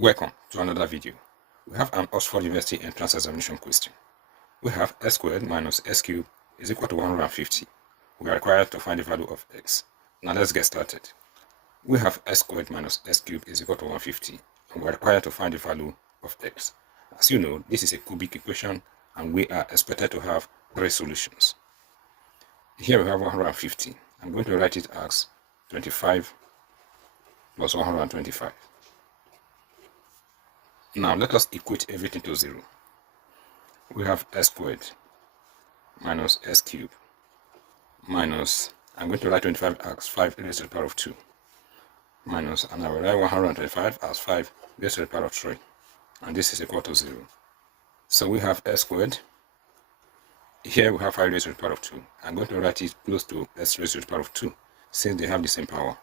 Welcome to another video. We have an Oxford University entrance examination question. We have x squared minus x cubed is equal to 150. We are required to find the value of x. Now let's get started. We have x squared minus x cubed is equal to 150, and we are required to find the value of x. As you know, this is a cubic equation, and we are expected to have three solutions. Here we have 150. I'm going to write it as 25 plus 125. Now let us equate everything to 0. We have x squared minus x cubed minus, I'm going to write 25 as 5 raised to the power of 2 minus, and I will write 125 as 5 raised to the power of 3, and this is equal to 0. So we have x squared. Here we have 5 raised to the power of 2. I'm going to write it close to x raised to the power of 2 since they have the same power.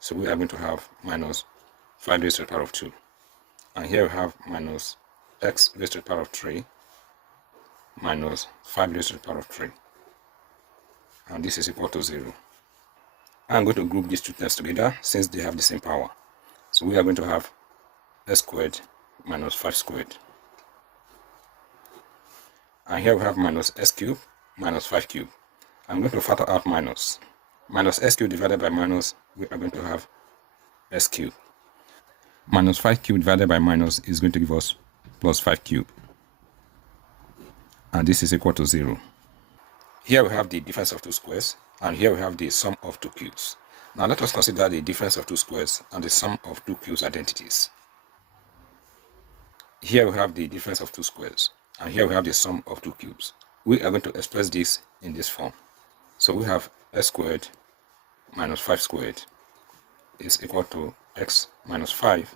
So we are going to have minus 5 raised to the power of 2. And here we have minus x raised to the power of 3 minus 5 raised to the power of 3. And this is equal to 0. I'm going to group these two terms together since they have the same power. So we are going to have x squared minus 5 squared. And here we have minus x cubed minus 5 cubed. I'm going to factor out minus. Minus x cubed divided by minus, we are going to have x cubed. Minus 5 cubed divided by minus is going to give us plus 5 cubed. And this is equal to 0. Here we have the difference of two squares, and here we have the sum of two cubes. Now let us consider the difference of two squares and the sum of two cubes identities. Here we have the difference of two squares, and here we have the sum of two cubes. We are going to express this in this form. So we have x squared minus 5 squared is equal to x minus 5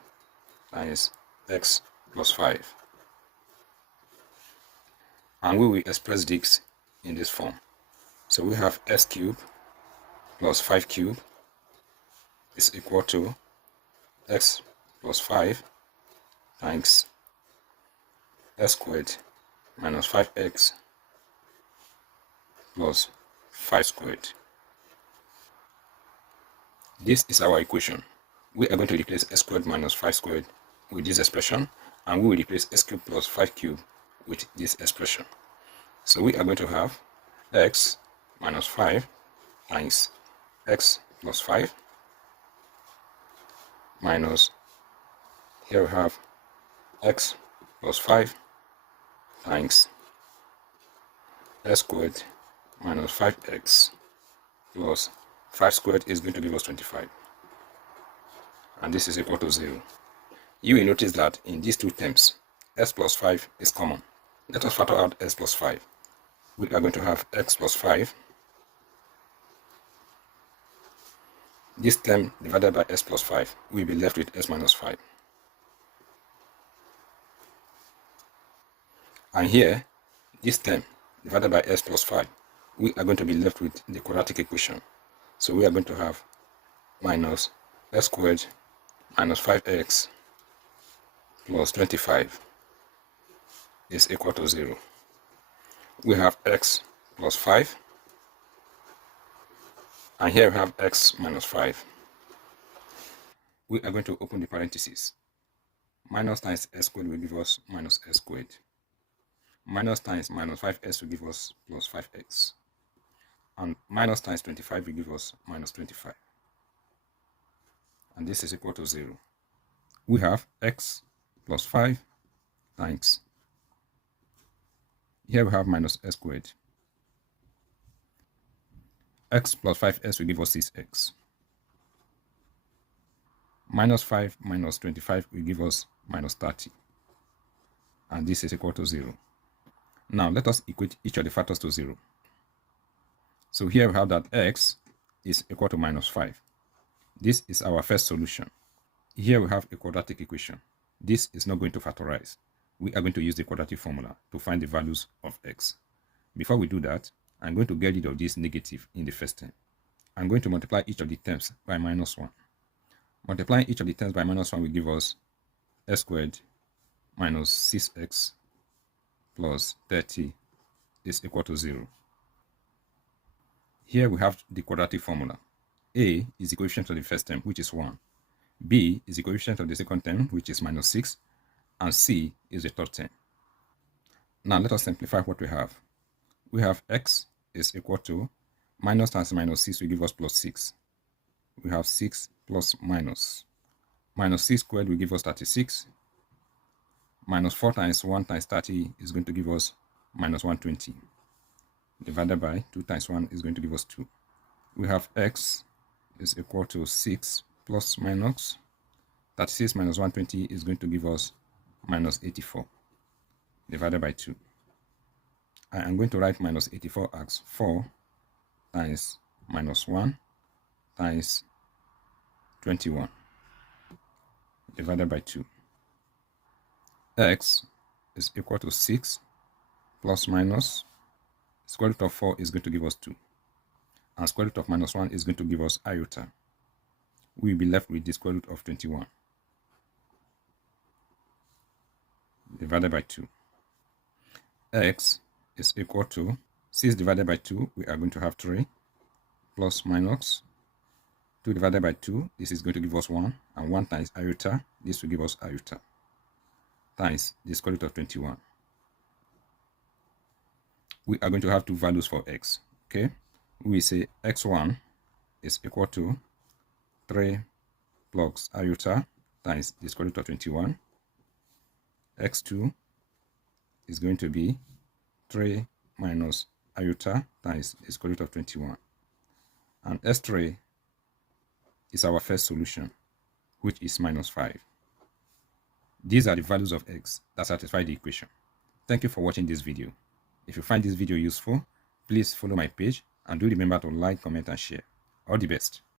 times x plus 5. And we will express this in this form. So we have x cubed plus 5 cubed is equal to x plus 5 times x squared minus 5x plus 5 squared. This is our equation. We are going to replace x squared minus 5 squared with this expression, and we will replace x cubed plus 5 cubed with this expression. So we are going to have x minus 5 times x plus 5 minus, here we have x plus 5 times x squared minus 5x plus 5 squared is going to give us 25. And this is equal to 0. You will notice that in these two terms, x plus 5 is common. Let us factor out x plus 5. We are going to have x plus 5. This term divided by x plus 5, we will be left with x minus 5. And here, this term divided by x plus 5, we are going to be left with the quadratic equation. So we are going to have minus x squared minus 5x plus 25 is equal to 0. We have x plus 5, and here we have x minus 5. We are going to open the parentheses. Minus times x squared will give us minus x squared. Minus times minus 5x will give us plus 5x. And minus times 25 will give us minus 25. And this is equal to 0. We have x plus 5 times, here we have minus x squared. X plus 5x will give us 6x. Minus 5 minus 25 will give us minus 30. And this is equal to 0. Now let us equate each of the factors to 0. So here we have that x is equal to minus 5. This is our first solution. Here we have a quadratic equation. This is not going to factorize. We are going to use the quadratic formula to find the values of x. Before we do that, I'm going to get rid of this negative in the first term. I'm going to multiply each of the terms by minus 1. Multiplying each of the terms by minus 1 will give us x squared minus 6x plus 30 is equal to 0. Here we have the quadratic formula. A is the coefficient of the first term, which is 1. B is the coefficient of the second term, which is minus 6, and C is the third term. Now let us simplify what we have. We have x is equal to minus times minus 6 will give us plus 6. We have 6 plus minus. Minus 6 squared will give us 36. Minus 4 times 1 times 30 is going to give us minus 120. Divided by 2 times 1 is going to give us 2. We have x is equal to 6 plus minus 36 minus 120 is going to give us minus 84 divided by 2. I am going to write minus 84 as 4 times minus 1 times 21 divided by 2. X is equal to 6 plus minus square root of 4 is going to give us 2. And square root of minus 1 is going to give us iota. We will be left with the square root of 21 divided by 2. X is equal to 6 divided by 2, we are going to have 3, plus minus 2 divided by 2, this is going to give us 1, and 1 times iota, this will give us iota, times the square root of 21. We are going to have two values for x, okay? We say x1 is equal to 3 plus iota times the square root of 21. X2 is going to be 3 minus iota times the square root of 21. And S3 is our first solution, which is minus 5. These are the values of x that satisfy the equation. Thank you for watching this video. If you find this video useful, please follow my page and do remember to like, comment, and share. All the best.